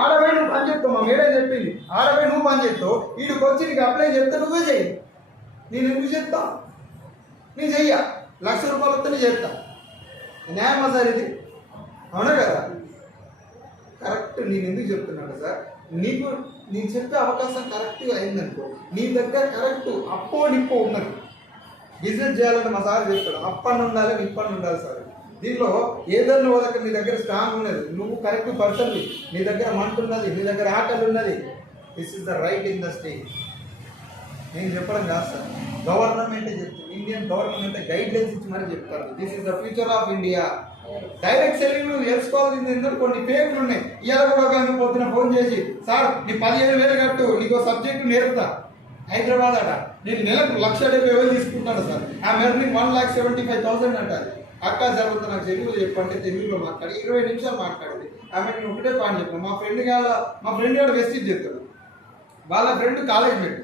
ఆడపై నువ్వు పని చెప్తావు, మా మేడే చెప్పింది ఆడపై నువ్వు పని చెప్తావు, వీడికి వచ్చి నీకు అప్లై చెప్తే నువ్వే చెయ్యి. నేను ఎందుకు చెప్తా? నేను చెయ్య, ₹1,00,000 వస్తే నేను చెప్తా. న్యాయమా సార్ ఇది? అవునా కదా? కరెక్ట్. నేను ఎందుకు చెప్తున్నాను సార్, నీకు నేను చెప్పే అవకాశం కరెక్ట్గా అయిందనుకో, నీ దగ్గర కరెక్ట్ అప్పో నిప్పో ఉన్నది. బిజినెస్ చేయాలంటే మా సార్ చెప్తాడు, అప్పని ఉండాలి నిప్పని ఉండాలి సార్. దీంట్లో ఏదన్నా ఒక దగ్గర నీ దగ్గర స్ట్రాంగ్ ఉన్నది, నువ్వు కరెక్ట్ పర్సన్వి, నీ దగ్గర మంట ఉన్నది, నీ దగ్గర ఆటలు ఉన్నది. This is the right in the stage. నేను చెప్పడం కాదు సార్, గవర్నమెంటే చెప్తుంది. ఇండియన్ గవర్నమెంట్ గైడ్ లైన్స్ ఇచ్చి మరి చెప్తారు, this is the future of India. Direct selling నువ్వు నేర్చుకోవాల్సింది ఎందుకు, కొన్ని ఫేక్లు ఉన్నాయి. ఇవాళ కూడా నువ్వు పొద్దున ఫోన్ చేసి, సార్ నీ 15,000 కట్టు, నీకు సబ్జెక్టు నేర్పుతా. హైదరాబాద్ అట, నేను నెలకు ₹1,70,000 తీసుకుంటాను సార్, ఆ మెర్నింగ్ 1,75,000 అంటారు. అక్క జరుగుతా నాకు తెలుగులో చెప్పండి, తెలుగులో మాట్లాడి 20 నిమిషాలు మాట్లాడింది. ఆమె నేను ఒకటే పాయింట్ చెప్పాను, మా ఫ్రెండ్ గారు వెస్టిజ్ చెప్తాడు, వాళ్ళ ఫ్రెండ్ కాలేజ్ మెట్.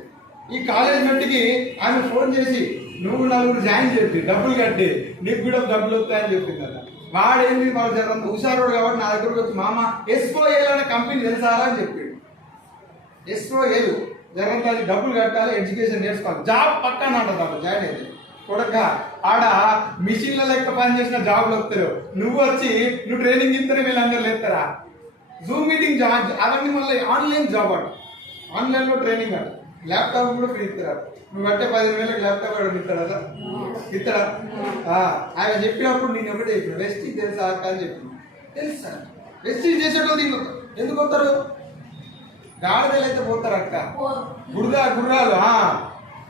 ఈ కాలేజ్ మెట్కి ఆమె ఫోన్ చేసి, నువ్వు 4 జాయిన్ చెప్పి డబ్బులు కట్టి నీకు కూడా డబ్బులు వస్తాయని చెప్పింది కదా. వాడేంది వాళ్ళు జరంత హుషారుడు కాబట్టి నా దగ్గరకు వచ్చి, మామ SOL అనే కంపెనీ తెలుసారా అని చెప్పాడు. SOL జరంత అది డబ్బులు కట్టాలి, ఎడ్యుకేషన్ నేర్చుకోవాలి, జాబ్ పక్కన అంటారు. జాయిన్ అయితే కొడక ఆడ మిషన్ల లెక్క పని చేసిన జాబ్లు వస్తారు, నువ్వు వచ్చి నువ్వు ట్రైనింగ్ ఇస్తేనే వీళ్ళందరూ లేస్తారా? జూమ్ మీటింగ్ జాబ్ అవన్నీ మళ్ళీ ఆన్లైన్ జాబ్ అట, ఆన్లైన్లో ట్రైనింగ్ అట, ల్యాప్టాప్ కూడా ఫ్రీ ఇస్తారా? నువ్వు అంటే 15,000 ల్యాప్టాప్ కూడా ఇస్తాడా? ఇస్తాడా? ఆయన చెప్పినప్పుడు నేను ఒకటే చెప్పిన, వెస్టీజ్ తెలుసా అక్క అని చెప్పిన. తెలుసా? వెస్టీజ్ చేసేటోళ్ళు దీనికి ఎందుకు వస్తారు? గాడిదలు అయితే పోతారు అక్క, గుర్రాలు.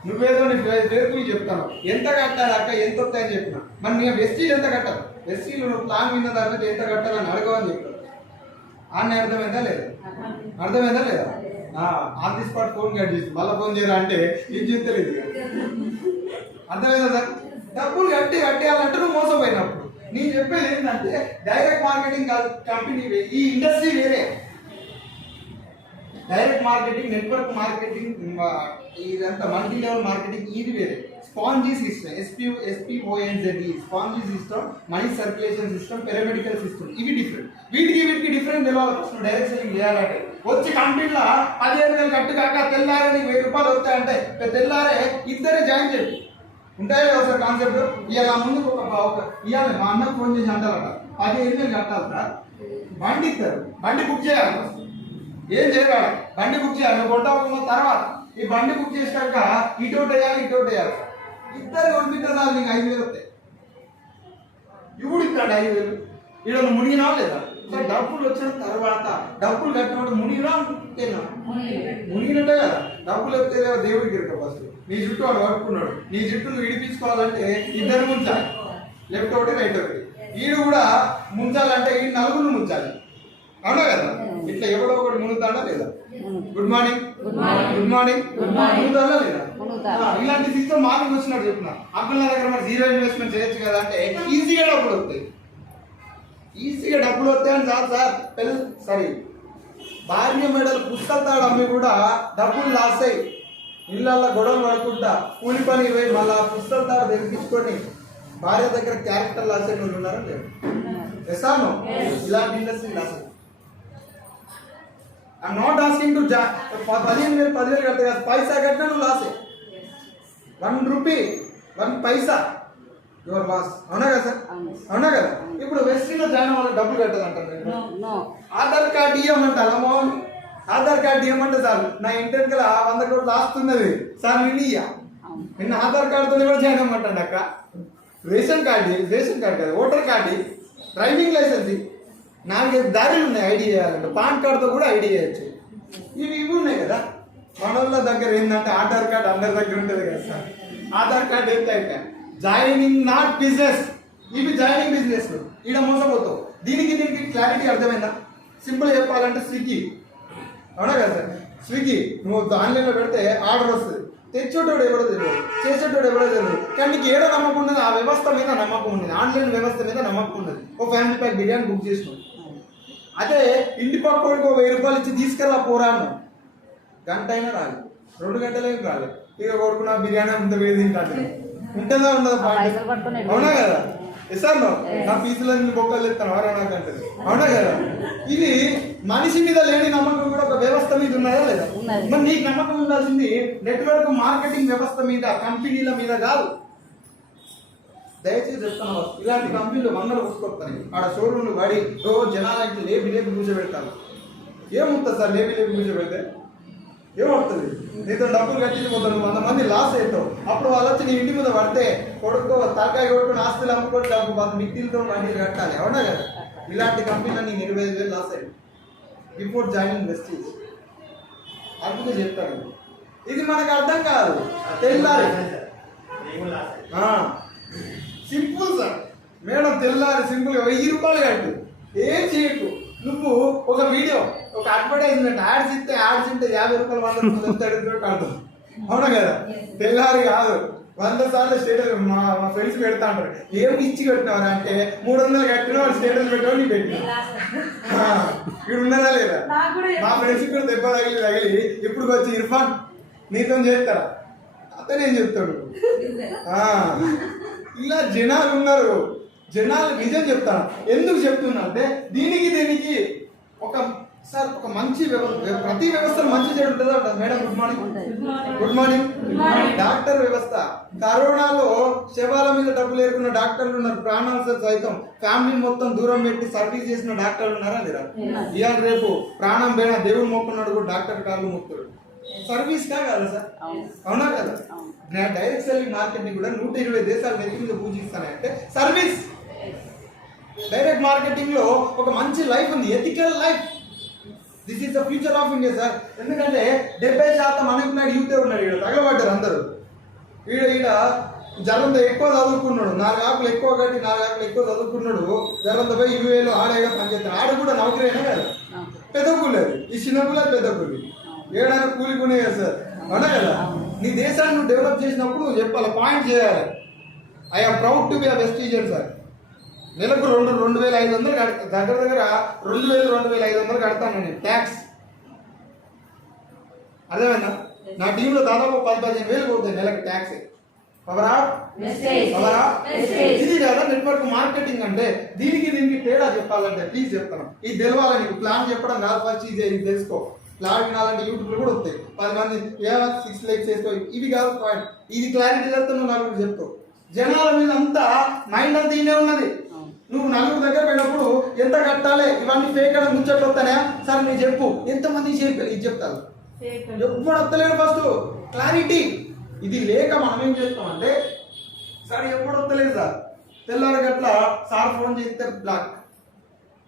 నువ్వేదో నీ పేరుకులు చెప్తాను, ఎంత కట్టాలి అక్క, ఎంత వస్తాయని చెప్పిన. మరి నేను వెస్టీజ్ ఎంత కట్టాలి, వెస్టీలు నువ్వు ప్లాన్ విన్న తర్వాత ఎంత కట్టాలని అడగవని చెప్పాను. అన్న అర్థమైందా లేదా? అర్థమైందా లేదా? On the spot phone cut చేసి మళ్ళీ ఫోన్ చేయరా అంటే ఏం చెప్తలేదు. అర్థమైందా సార్? డబ్బులు కట్టేయాలంటే నువ్వు మోసపోయినప్పుడు. నేను చెప్పేది ఏంటంటే, డైరెక్ట్ మార్కెటింగ్ కంపెనీ ఈ ఇండస్ట్రీ వేరే. డైరెక్ట్ మార్కెటింగ్, నెట్వర్క్ మార్కెటింగ్, ఇదంతా మల్టీ లెవెల్ మార్కెటింగ్ ఇది వేరే. Spongy system, SPONZE, spongy system, money circulation system, paramedical system, ఇవి డిఫరెంట్. వీటికి డిఫరెంట్ లెవెల్ నువ్వు డైరెక్ట్ సెల్లింగ్ చేయాలంటే, వచ్చి కంపెనీలో 15,000 కట్టు కాక తెల్లారే నీకు ₹1,000 వస్తాయంటే, తెల్లారే ఇద్దరే జాయిన్ చెప్పి ఉంటాయో సార్ కాన్సెప్ట్. ఇవాళ ముందుకు ఇవాళ మా అన్నకు ఫోన్ చేసి అంటారట, 15,000 కట్టాలి సార్, బండి ఇస్తారు, బండి బుక్ చేయాలి. ఏం చేయాలి? బండి బుక్ చేయాలి. నువ్వు కొంటాకున్న తర్వాత ఈ బండి బుక్ చేసాక ఇటోటి వేయాలి. ఇద్దరు పంపిస్తారు, నీకు 5,000 వస్తాయి. ఇప్పుడు ఇస్తాడు 5,000. ఇక్కడ నువ్వు మునిగినావా లేదా సార్? డబ్బులు వచ్చిన తర్వాత డబ్బులు కట్టినప్పుడు మునిగినా మునిగినట్టే కదా. డబ్బులు వస్తే దేవుడికి ఇరుక ఫస్ట్. నీ చుట్టూ వాడు కట్టుకున్నాడు, నీ చుట్టూ నువ్వు విడిపించుకోవాలంటే ఇద్దరు ముంచాలి, లెఫ్ట్ ఒకటి రైట్ ఒకటి. వీడు కూడా ముంచాలంటే ఈ 4 ముంచాలి. అవునా కదా? ఇట్లా ఎవడో ఒకటి మునుగుతాడా లేదా? గుడ్ మార్నింగ్ మునుగుతాడా లేదా? ఇలాంటి సిస్టమ్ మార్నింగ్ వచ్చినట్టు చెప్తున్నా. అబ్దుల్ దగ్గర మరి 0 ఇన్వెస్ట్మెంట్ చేయొచ్చు కదా అంటే, ఈజీగా డబ్బులు వస్తాయి. అని సార్ భార్య మెడలు పుస్తకాలు అమ్మి కూడా డబ్బులు లాస్తాయి. ఇళ్ళల్లో గొడవలు పడుకుంటా కూలి పని పోయి మళ్ళీ పుస్తకాలు తెరిపించుకొని భార్య దగ్గర క్యారెక్టర్ లాసే వాళ్ళు ఉన్నారా లేదు? ఎసాను ఇలాంటి ఇండస్ట్రీ లాసే. ఐఎమ్ నాట్ ఆస్కింగ్ టు 15,000 కట్టే కదా, పైసా కట్టినా నువ్వు లాసే. ₹1, 1 పైసా యువర్ లాస్. అవునా కదా సార్? అవునా కదా? ఇప్పుడు వెస్టీలో జాయిన్ అవ్వాలి, డబ్బులు కట్టదంటారు. ఆధార్ కార్డు ఇవ్వమంటారు అమ్మా, ఆధార్ కార్డు ఇవ్వమంటే సార్ నా ఇంటర్కల్ 100 కోట్లు ఆస్తున్నది సార్, నిన్న ఆధార్ కార్డుతో కూడా జాయిన్ అవ్వమంటాడు అక్క. రేషన్ కార్డు కదా, ఓటర్ కార్డు, డ్రైవింగ్ లైసెన్స్, 4-5 దారులు ఉన్నాయి ఐడి చేయాలంటే. పాన్ కార్డుతో కూడా ఐడి చేయొచ్చు. ఇవి ఉన్నాయి కదా. మన వాళ్ళ దగ్గర ఏంటంటే ఆధార్ కార్డు అందరి దగ్గర ఉంటుంది కదా సార్. ఆధార్ కార్డు అయితే జాయినింగ్ నాట్ బిజినెస్, ఇవి జాయినింగ్ బిజినెస్. ఈడ మోసపోతావు. దీనికి క్లారిటీ అర్థమైందా? సింపుల్ చెప్పాలంటే స్విగ్గీ, అవునా కదా సార్? స్విగ్గీ నువ్వు ఆన్లైన్లో పెడితే ఆర్డర్ వస్తుంది, తెచ్చేటోడు ఎవరో తెలియదు, చేసేటోడు ఎవరో తెలియదు. కానీ నీకు ఏడో నమ్మకం ఉన్నది, ఆ వ్యవస్థ మీద నమ్మకం ఉన్నది, ఆన్లైన్ వ్యవస్థ మీద నమ్మకం ఉన్నది. ఓ ఫ్యామిలీ ప్యాక్ బిర్యానీ బుక్ చేసినావు, అదే ఇంటి పక్కడికి ₹1,000 ఇచ్చి తీసుకెళ్ళా పోరాను, గంట అయినా రాలేదు, 2 గంటలకి రాలేదు. ఇక కొడుకున్నా బిర్యానీ అంత వేడి తింటాను, ఉంటుందా ఉండదు పాయింట్. అవునా కదా? సార్ నా పీసులన్నీ బొక్కలు ఎత్తాను 6 గంటలు. అవునా కదా? ఈ మనిషి మీద లేని నమ్మకం కూడా ఒక వ్యవస్థ మీద ఉన్నదా లేదా? మరి నీకు నమ్మకం ఉండాల్సింది నెట్వర్క్ మార్కెటింగ్ వ్యవస్థ మీద, కంపెనీల మీద కాదు. దయచేసి చెప్తాను, ఇలాంటి కంపెనీలు వందలు పుట్టుకొస్తాయి. ఆడ షోరూమ్లు వాడి రోజు జనాలకి లేపి కూర్చోబెడతారు. ఏమవుతుంది సార్ లేపి కూర్చోబెడితే? ఏమవుతుంది? నీతో డబ్బులు కట్టించిపోతాను, 100 మంది లాస్ అవుతావు. అప్పుడు వాళ్ళు వచ్చి నీ ఇంటి మీద పడితే కొడుకో తలకాయ కొట్టుకుని ఆస్తులు అమ్ముకొని డబ్బు మిక్కిలతో వడ్డీలు కట్టాలి. అవునా కదా? ఇలాంటి కంపెనీలు నేను 25,000 లాస్ అయ్యి బిఫోర్ జాయినింగ్ వెస్టీజ్. అందుకే చెప్తాను, ఇది మనకు అర్థం కాదు. తెల్లారి సింపుల్ సార్ మేడం, తెల్లారి సింపుల్గా 1000 రూపాయలు కట్టు, ఏం చేయకు. నువ్వు ఒక వీడియో, ఒక అడ్వర్టైజ్మెంట్ యాడ్స్ ఇస్తే 50 రూపాయలు 100 రూపాయలు కడతాం. అవునా కదా? తెల్లారి కాదు 100 సార్లు స్టేటస్ మా ఫ్రెండ్స్ పెడతా అంటారు. ఏమి ఇచ్చి కట్టినవారు అంటే 300 కట్టిన వాళ్ళు స్టేటస్ పెట్టావు, నీ పెట్టిన ఇక్కడ ఉన్నదా లేదా? మా ఫ్రెండ్స్ కూడా దెబ్బ తగిలి ఇప్పుడు వచ్చి ఇర్ఫాన్ నీతో చేస్తారా? అతనేం చెప్తాడు. ఇలా జనాలు ఉన్నారు. జనాలు నిజం చెప్తాను. ఎందుకు చెప్తున్నా అంటే దీనికి ఒక సార్ ఒక మంచి ప్రతి వ్యవస్థలో మంచి చెడు ఉంటుందా? Madam good morning. డాక్టర్ వ్యవస్థ, కరోనాలో శవాల మీద డబ్బులు లేకున్న డాక్టర్లు ఉన్నారు. ప్రాణాలు సైతం ఫ్యామిలీ మొత్తం దూరం పెట్టి సర్వీస్ చేసిన డాక్టర్లు ఉన్నారా లేదా? ఇవాళ రేపు ప్రాణం పోయినా దేవుడు మొక్కున్నాడు కూడా డాక్టర్ కాళ్ళు మొక్కుతాడు. సర్వీస్ కాదా సార్? అవునా కదా? డైరెక్ట్ సెల్లింగ్ మార్కెటింగ్ కూడా 120 దేశాలు నెత్తి మీద పూజిస్తానంటే సర్వీస్. డైరెక్ట్ మార్కెటింగ్ లో ఒక మంచి లైఫ్ ఉంది, ethical life. This is the future of India sir. ఎందుకంటే 70% అనుకున్నాడు యూతే ఉన్నాడు. ఇక్కడ తగలబడ్డారు అందరూ. ఈడ జరంత ఎక్కువ చదువుకున్నాడు, 4 ఆకులు ఎక్కువ కట్టి 4 ఆకులు ఎక్కువ చదువుకున్నాడు. జరంత పోయి UAలో ఆడేగా పనిచేస్తాడు. ఆడ కూడా నౌకరైనా కదా, పెద్ద కూలి. ఈ చిన్న కూలి పెద్ద కూలి, ఏడైనా కూలికునే కదా సార్. అవునా కదా? నీ దేశాన్ని నువ్వు డెవలప్ చేసినప్పుడు నువ్వు చెప్పాలి, పాయింట్ చేయాలి. I'm proud to be a వెస్టీజియన్ సార్. నెలకు 2,500 దగ్గర 2,500 కడతాను నేను ట్యాక్స్. అర్థమైందా? నా టీంలో దాదాపు 10-15 వేలు పోతాయి నెలకు ట్యాక్స్. పవరా ఇది కదా నెట్వర్క్ మార్కెటింగ్ అంటే. దీనికి తేడా చెప్పాలంటే ప్లీజ్ చెప్తాను. ఇది తెలవాలి నీకు. ప్లాన్ చెప్పడం కాదు, ఫస్ట్ ఇది తెలుసుకో. ప్లాన్ వినాలంటే యూట్యూబ్లో కూడా వస్తాయి. 10 మంది 6 లైక్స్ చేసుకోవాలి. ఇవి కాదు పాయింట్. ఇది క్లారిటీ చెప్తాను, నలుగురు చెప్తావు. జనాల మీద అంతా మైండ్ అంతా ఈనే ఉన్నది. నువ్వు నలుగురు దగ్గర పోయినప్పుడు ఎంత కట్టాలి ఇవన్నీ ఫేక్ అని ముచ్చట్లు వస్తానే సార్ నీ చెప్పు. ఎంతమంది ఇది చెప్తారు? ఎప్పుడు వస్తలేడు. ఫస్ట్ క్లారిటీ ఇది లేక మనం ఏం చేస్తామంటే సార్ ఎప్పుడు వస్తలేదు సార్. తెల్లారి గట్ల సార్ ఫోన్ చేస్తే బ్లాక్.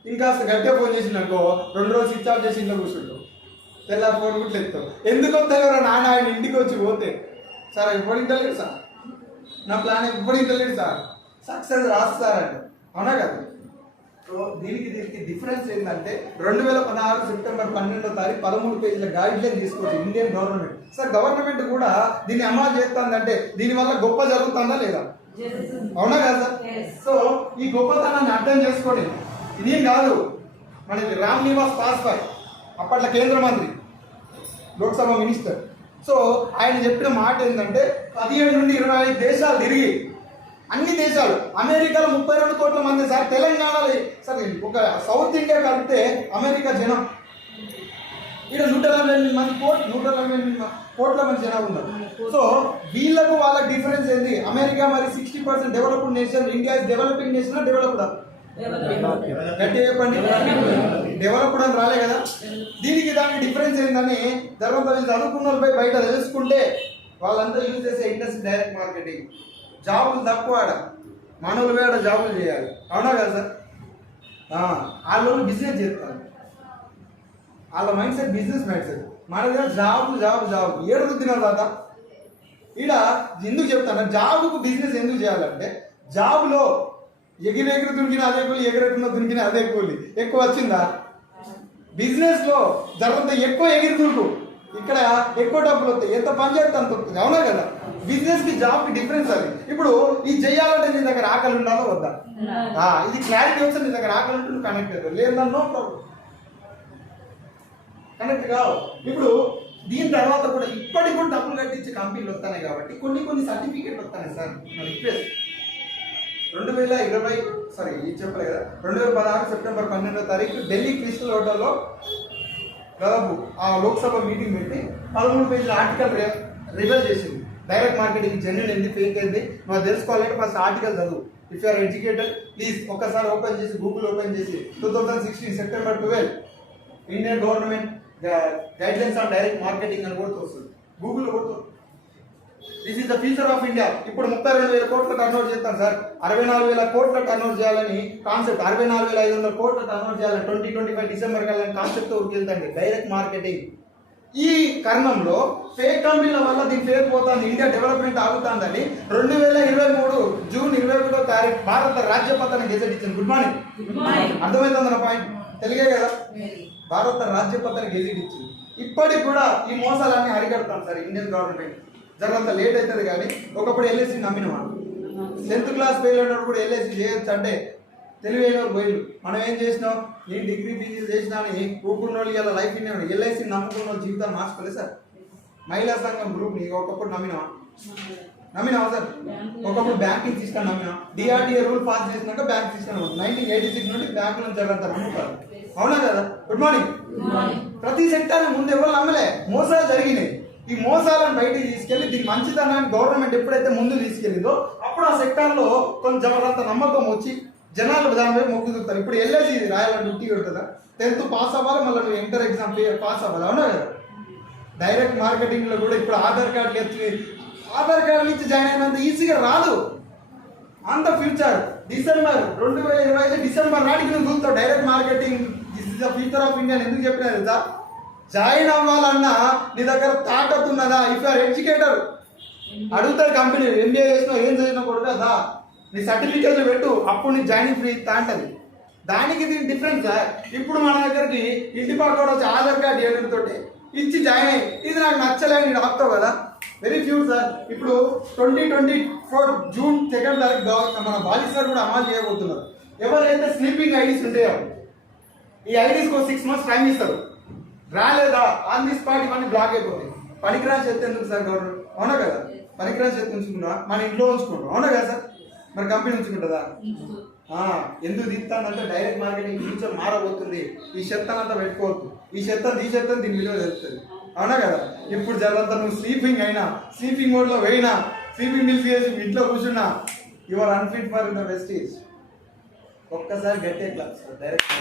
ఇంకా గట్టిగా ఫోన్ చేసిందనుకో 2 రోజులు స్విచ్ ఆఫ్ చేసి ఇంట్లో కూర్చుంటావు. తెల్లారి ఫోన్ కూడా ఎత్తావు. ఎందుకు వస్తాయో నాన్న ఆయన ఇంటికి వచ్చి పోతే సార్ ఎప్పుడు ఇంటలేడు సార్, నా ప్లాన్ ఎప్పుడు ఇంటలేడు సార్, సక్సెస్ రాస్తారంట. అవునా కదా? సో దీనికి డిఫరెన్స్ ఏంటంటే 2016 సెప్టెంబర్ 12వ తారీఖు 13 పేజీల గైడ్ లైన్ తీసుకోవచ్చు ఇండియన్ గవర్నమెంట్. సార్ గవర్నమెంట్ కూడా దీన్ని అమలు చేస్తుందంటే దీనివల్ల గొప్ప జరుగుతుందా లేదా? అవునా కదా సార్? సో ఈ గొప్పతనాన్ని అర్థం చేసుకోండి. ఇదేం కాదు, మనకి రామ్ నివాస్ పాస్వాన్ అప్పట్లో కేంద్ర మంత్రి, లోక్సభ మినిస్టర్. సో ఆయన చెప్పిన మాట ఏంటంటే 17 నుండి 25 దేశాలు తిరిగి, అన్ని దేశాలు, అమెరికాలో 32 కోట్ల మంది సార్. తెలంగాణలో సార్ ఒక సౌత్ ఇండియా కలిపితే అమెరికా జనం ఇక్కడ 148 మంది 148 కోట్ల మంది జనాలు ఉన్నారు. సో వీళ్ళకు వాళ్ళ డిఫరెన్స్ ఏంటి? అమెరికా మరి 60% developed nation, India is developing nation. Developed గట్టి చెప్పండి, డెవలప్డ్ అని రాలే కదా. దానికి డిఫరెన్స్ ఏంటని తర్వాత చదువుకున్న వాళ్ళపై బయట తెలుసుకుంటే వాళ్ళంతా యూజ్ చేసే ఇండస్ట్రీ డైరెక్ట్ మార్కెటింగ్. జాబులు తక్కువ, ఆడ మానవులు ఆడ జాబులు చేయాలి. అవునా కదా సార్? వాళ్ళు బిజినెస్ చేస్తారు, వాళ్ళ mind set business mind set. మన దగ్గర జాబు ఏడు తిన్నారు కదా. ఈడ ఎందుకు చెప్తాను, జాబుకు బిజినెస్ ఎందుకు చేయాలంటే జాబులో ఎగిరెగిరి దునికిన అదే కూలి, ఎగిరెట్టున దునికిన అదే కూలి ఎక్కువ వచ్చిందా? బిజినెస్ లో జరుగుతుంది ఎక్కువ ఎగిరి దురుకు, ఇక్కడ ఎక్కువ డబ్బులు వస్తాయి, ఎంత పని చేస్తే అంత వస్తుంది. అవునా కదా? బిజినెస్ కి జాబ్ కి డిఫరెన్స్ అది. ఇప్పుడు ఇది చేయాలంటే నీ దగ్గర ఆకలి ఉండాలో వద్దా? ఇది క్లారిటీ వస్తే నీ దగ్గర ఆకలి ఉంటే నువ్వు కనెక్ట్ అవుతావు, లేదా నో ప్రాబ్లం కనెక్ట్ కావు. ఇప్పుడు దీని తర్వాత కూడా ఇప్పటికి కూడా డబ్బులు కట్టించే కంపెనీలు వస్తాయి కాబట్టి కొన్ని సర్టిఫికేట్ వస్తాయి సార్. మన రిక్వెస్ట్ 2016 సెప్టెంబర్ 12వ తారీఖు ఢిల్లీ క్రిస్టల్ హోటల్లో దాదాపు ఆ లోక్సభ మీటింగ్ పెట్టి 13 పేజీల ఆర్టికల్ రివైల్ చేసింది. డైరెక్ట్ మార్కెటింగ్ జెన్యున్ ఏంది, ఫేక్ ఏంది నువ్వు తెలుసుకోవాలంటే ఫస్ట్ ఆర్టికల్ చదువు. ఇఫ్ యూఆర్ ఎడ్యుకేటెడ్ ప్లీజ్ ఒక్కసారి ఓపెన్ చేసి గూగుల్ ఓపెన్ చేసి 2016 September 12 Indian government guidelines on direct marketing అని కూడా వస్తుంది. గూగుల్ కొడుతుంది. This is the future of India. ఇప్పుడు 32,000 కోట్ల టర్నోవర్ చేస్తాం సార్. 64,000 కోట్ల టర్నోవర్ చేయాలని కాన్సెప్ట్, 64,500 కోట్ల టర్నోవర్ చేయాలని 2025 డిసెంబర్ కల్లా కాన్సెప్ట్ ఉరికెళ్తండి డైరెక్ట్ మార్కెటింగ్. ఈ కర్ణంలో ఫేక్ కంపెనీల వల్ల దీని పేరు పోతుంది, ఇండియా డెవలప్మెంట్ ఆగుతుందని 2023 జూన్ 21వ తారీఖు భారత రాజ్యపత్రన గెజెట్ ఇచ్చింది. Good morning. అర్థమవుతుంది నా పాయింట్? తెలుగే కదా. భారత రాజ్యపత్రన గెజెట్ ఇచ్చింది. ఇప్పటికి కూడా ఈ మోసాలన్నీ అరికడతాం సార్ ఇండియన్ గవర్నమెంట్. జరంత లేట్ అవుతుంది కానీ ఒకప్పుడు ఎల్ఐసి నమ్మినవాడు. 10th క్లాస్ ఫెయిల్ అయినప్పుడు కూడా ఎల్ఐసి చేయొచ్చు అంటే తెలివైన పోయిలు. మనం ఏం చేసినాం, నేను డిగ్రీ పీజీ చేసినా అని ఊపుకున్న వాళ్ళు ఇలా లైఫ్ ఇన్నాడు. ఎల్ఐసి నమ్ముకున్న వాళ్ళు జీవితాన్ని మార్చుకోలేదు సార్. మహిళా సంఘం గ్రూప్ని ఒకప్పుడు నమ్మినావా సార్? ఒకప్పుడు బ్యాంకింగ్ సిస్టమ్ నమ్మినాం. డిఆర్డిఏ రూల్ పాస్ చేసినాక బ్యాంక్ సిస్టమ్ 1986 నుండి బ్యాంకులను జరంత నమ్ముతారు. అవునా కదా? Good morning. ప్రతి సెక్టార్ ముందు ఎవరు నమ్మలే, మోసాలు జరిగినాయి. ఈ మోసాలను బయటికి తీసుకెళ్లి దీని మంచితనాన్ని గవర్నమెంట్ ఎప్పుడైతే ముందు తీసుకెళ్ళిందో అప్పుడు ఆ సెక్టార్లో కొంచెం జబర్దస్త నమ్మకం వచ్చి జనాలు దాని మీద మొగ్గు చూస్తారు. ఇప్పుడు ఎల్ఐసి రాయాలని డ్యూటీ పెడుతుందా? 10th పాస్ అవ్వాలి, మళ్ళీ నువ్వు ఇంటర్ ఎగ్జామ్ పాస్ అవ్వాలి. అవునా కదా? డైరెక్ట్ మార్కెటింగ్లో కూడా ఇప్పుడు ఆధార్ కార్డులు ఇచ్చి జాయిన్ అయినంత ఈజీగా రాదు. అంత ఫ్యూచర్ డిసెంబర్ 2025 డిసెంబర్ నాటికి నువ్వు చూస్తావు direct marketing. This is the future of India. ఎందుకు చెప్పినా తెలుసా? జాయిన్ అవ్వాలన్నా నీ దగ్గర తాకత్ ఉన్నదా? ఇఫ్ యూఆర్ ఎడ్యుకేటర్ అడుగుతారు కంపెనీ, ఎంబీఏ చేసినావు, ఏం చదివినా కూడా కదా నీ సర్టిఫికేట్లు పెట్టు, అప్పుడు నీ జాయినింగ్ ఫ్రీ ఇస్తా అంటది. దానికి దీనికి డిఫరెన్స్ సార్. ఇప్పుడు మన దగ్గరికి ఇంటి పక్క వచ్చి ఆధార్ కార్డు ఏడుతోటి ఇచ్చి జాయిన్ అయ్యి ఇది నాకు నచ్చలేదు నేను ఆపుతావు కదా. Very few sir. ఇప్పుడు 2024 జూన్ 2వ తారీఖు మన బాలిక సార్ కూడా అమలు చేయబోతున్నారు. ఎవరైతే స్లీపింగ్ ఐడీస్ ఉంటాయో ఈ ఐడీస్కి 6 months టైం ఇస్తారు. రాలేదా ఆన్ ది స్పాట్ ఇవన్నీ బ్లాక్ అయిపోతాయి. పనికిరాని చేతి ఎందుకు సార్ గవర్నమెంట్? అవునా కదా? పనికిరాని చేతి ఉంచుకుంటా, మన ఇంట్లో ఉంచుకుంటాం. అవునా కదా సార్? మరి కంపెనీ ఉంచుకుంటుందా? ఎందుకు తీస్తానంటే డైరెక్ట్ మార్కెటింగ్ ఫ్యూచర్ మారబోతుంది. ఈ చెత్తనంతా పెట్టుకోవద్దు. ఈ చెత్త దీని విలువ తెలుస్తుంది. అవునా కదా? ఇప్పుడు జరంతా నువ్వు స్లీపింగ్ మోడ్లో పోయినా, స్లీపింగ్ మిల్స్ చేసి ఇంట్లో కూర్చున్నా, you are unfit for the wastage. ఒక్కసారి గట్టే క్లాస్ డైరెక్ట్